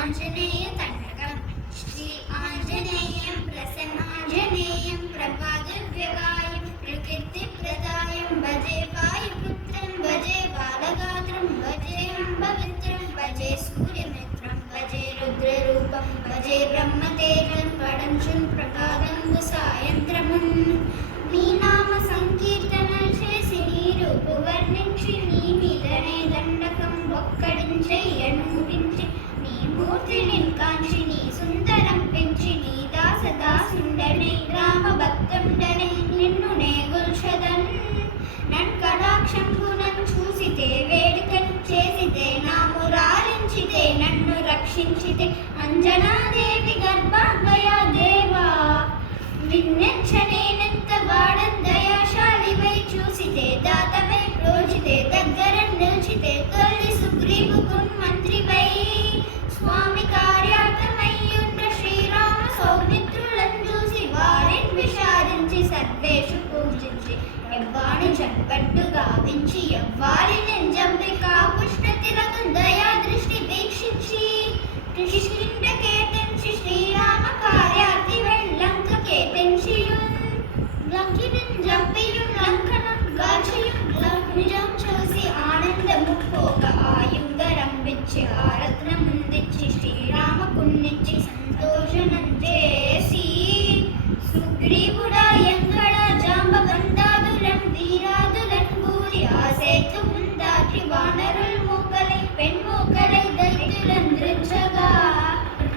ఆంజనేయ తండకం శ్రీ ఆంజనేయం ప్రసన్నాంజనేయం ప్రభాదివ్యగాయం ప్రకీర్తి ప్రదాయం భజే వాయుపుత్రం భజే బాలగాత్రం భజే అంబమిత్రం భజే సూర్యమిత్రం భజే రుద్రరూపం భజే బ్రహ్మతేజం పడంచున్ ప్రకాదంబు సాయంత్రమున్ నీ నామ సంకీర్తనలు చేసి నీ రూపు వర్ణించి నీ మీదనే దండకం ఒక్కడించెయ్యనూరించి నీ మూర్తిని కాంక్షి నీ సుందరం పెంచి నీ దాసదాసుండనే రామ భక్తుండనే నిన్ను నే గుల్చదన్ నన్ కటాక్షంబునన్ చూసితే వేడుకను చేసితే నా మురారించితే నన్ను రక్షించితే అంజనాదేవి గర్భాంగయా దేవా నిన్నెచ్చనేనంత వాడన్ దయాశాలివై చూసితే దాతవై ప్రోచితే దగ్గర నిలిచితే తల్లి సుగ్రీవుకున్ మంత్రివై స్వామి కార్యార్థమయ్యుండ్ర శ్రీరామ సౌమిత్రులను చూసి వారిని విషాదించి సర్వేషు పూజించి ఎవ్వాని జంపట్టు గావించి ఎవ్వారిని జంపి కాపుష్ణతిలకు దయా దృష్టి వీక్షించి కిష్కింధకేతించి శ్రీరామ కార్యార్థి వెళ్ళంక కేతించియున్ లంకిని జంపియున్ లంకను గాచియున్ నిజం చూసి ఆనందము పోక ఆయుంగరంబిచ్చి ఆరత్నముందిచ్చి శ్రీరామకున్నిచ్చి సంతోషనం చేసి సుగ్రీవుడా ఎంగడ జాంబవందాదులం వీరాదులం గూరి ఆసేతు ముందాటి వానరుల్ మూకలై పెన్మూకలై దైత్యులం దృంచగా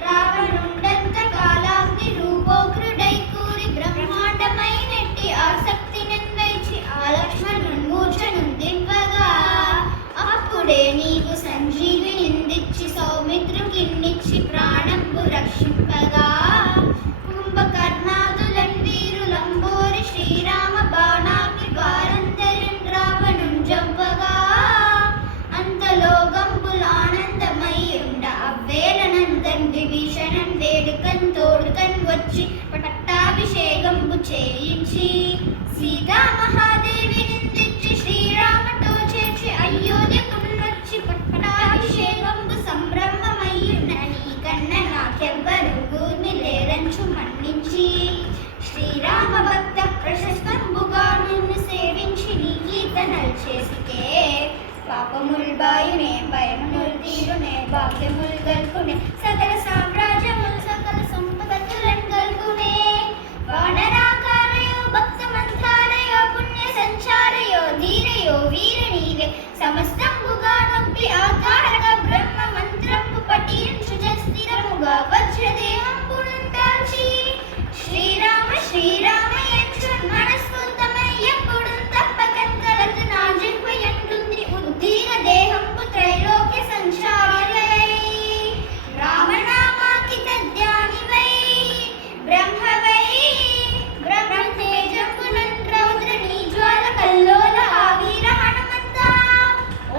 రావణుండంత కాలాగ్ని రూపోగ్రుడై కూరి బ్రహ్మాండమై నెట్టి ఆసక్తి నిందైచి ఆ లక్ష్మణున్ మూర్ఛను దివ్వగా అప్పుడే నీవు సంజీవినిందిచ్చి సౌమిత్రుకిన్నిచ్చి ప్రాణంబు రక్షింపగా కుంభకర్ణాదులన్ వీరులంబోరి శ్రీరామ బాణాగ్ని వారందరిన్ రావణున్ జవ్వగా అంతలో గంబుల ఆనందమయ్యుండ అవ్వేలనందన్ విభీషణన్ వేడుకన్ తోడుకన్ వచ్చి పట్టాభిషేకంబు చేయించి సీతా మహాదేవి నిందించి శ్రీరామతో చేర్చి అయోధ్యకున్ వచ్చి పట్టాభిషేకంబు సంభ్రమమయ్యుండ నీకన్న నాకెవ్వరు గూర్మి లేరంచు మన్నించి శ్రీరామ భక్త ప్రశస్తంబుగా నిన్ను సేవించి నీ కీర్తనలు చేసితే పాపముల్ బాయునే భయముల్ తీరునే భాగ్యముల్ గల్కునే సకల సామ్రాజ్యముల్ సకల సంపదతులన్ గల్కునే వానరాకారయో భక్త మంత్రాలయో పుణ్య సంచారయో ధీరయో వీర నీవే సమస్తంబుగా నొప్పి ఆకారక బ్రహ్మ మంత్రంబు పఠించు స్థిరముగా వజ్రదేహంబును దాల్చి శ్రీరామ శ్రీరామ యక్షున్ మనస్ఫూర్తమై ఎప్పుడు తప్పకన్ కలదు నా జిహ్వయంటుంది ఉద్దీన దేహంబు త్రైలోక్య సంచారై రామనామాకిత ధ్యానివై బ్రహ్మవై బ్రహ్మతేజంబునన్ రౌద్ర నీజ్వాల కల్లోల ఆవీర హనుమంత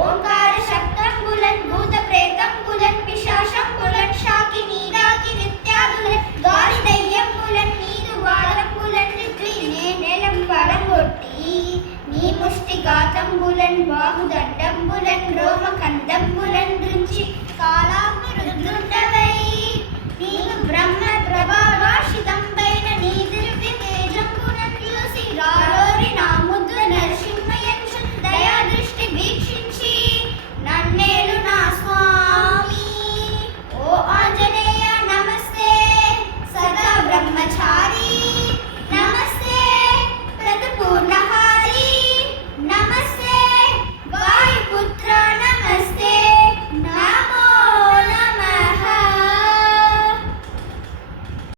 ఓంకార శక్తంబులన్ భూత ప్రేతంబులన్ పిశాచంబులన్ శాకిని రాకిని ఇత్యాదులన్ గాలి దయ్యంబులన్ నీదు వాళంబులన్ రిక్లి నేనెలం పరంగొట్టి నీ ముష్టిఘాతంబులన్ బాహుదండంబులన్ రోమకండంబులన్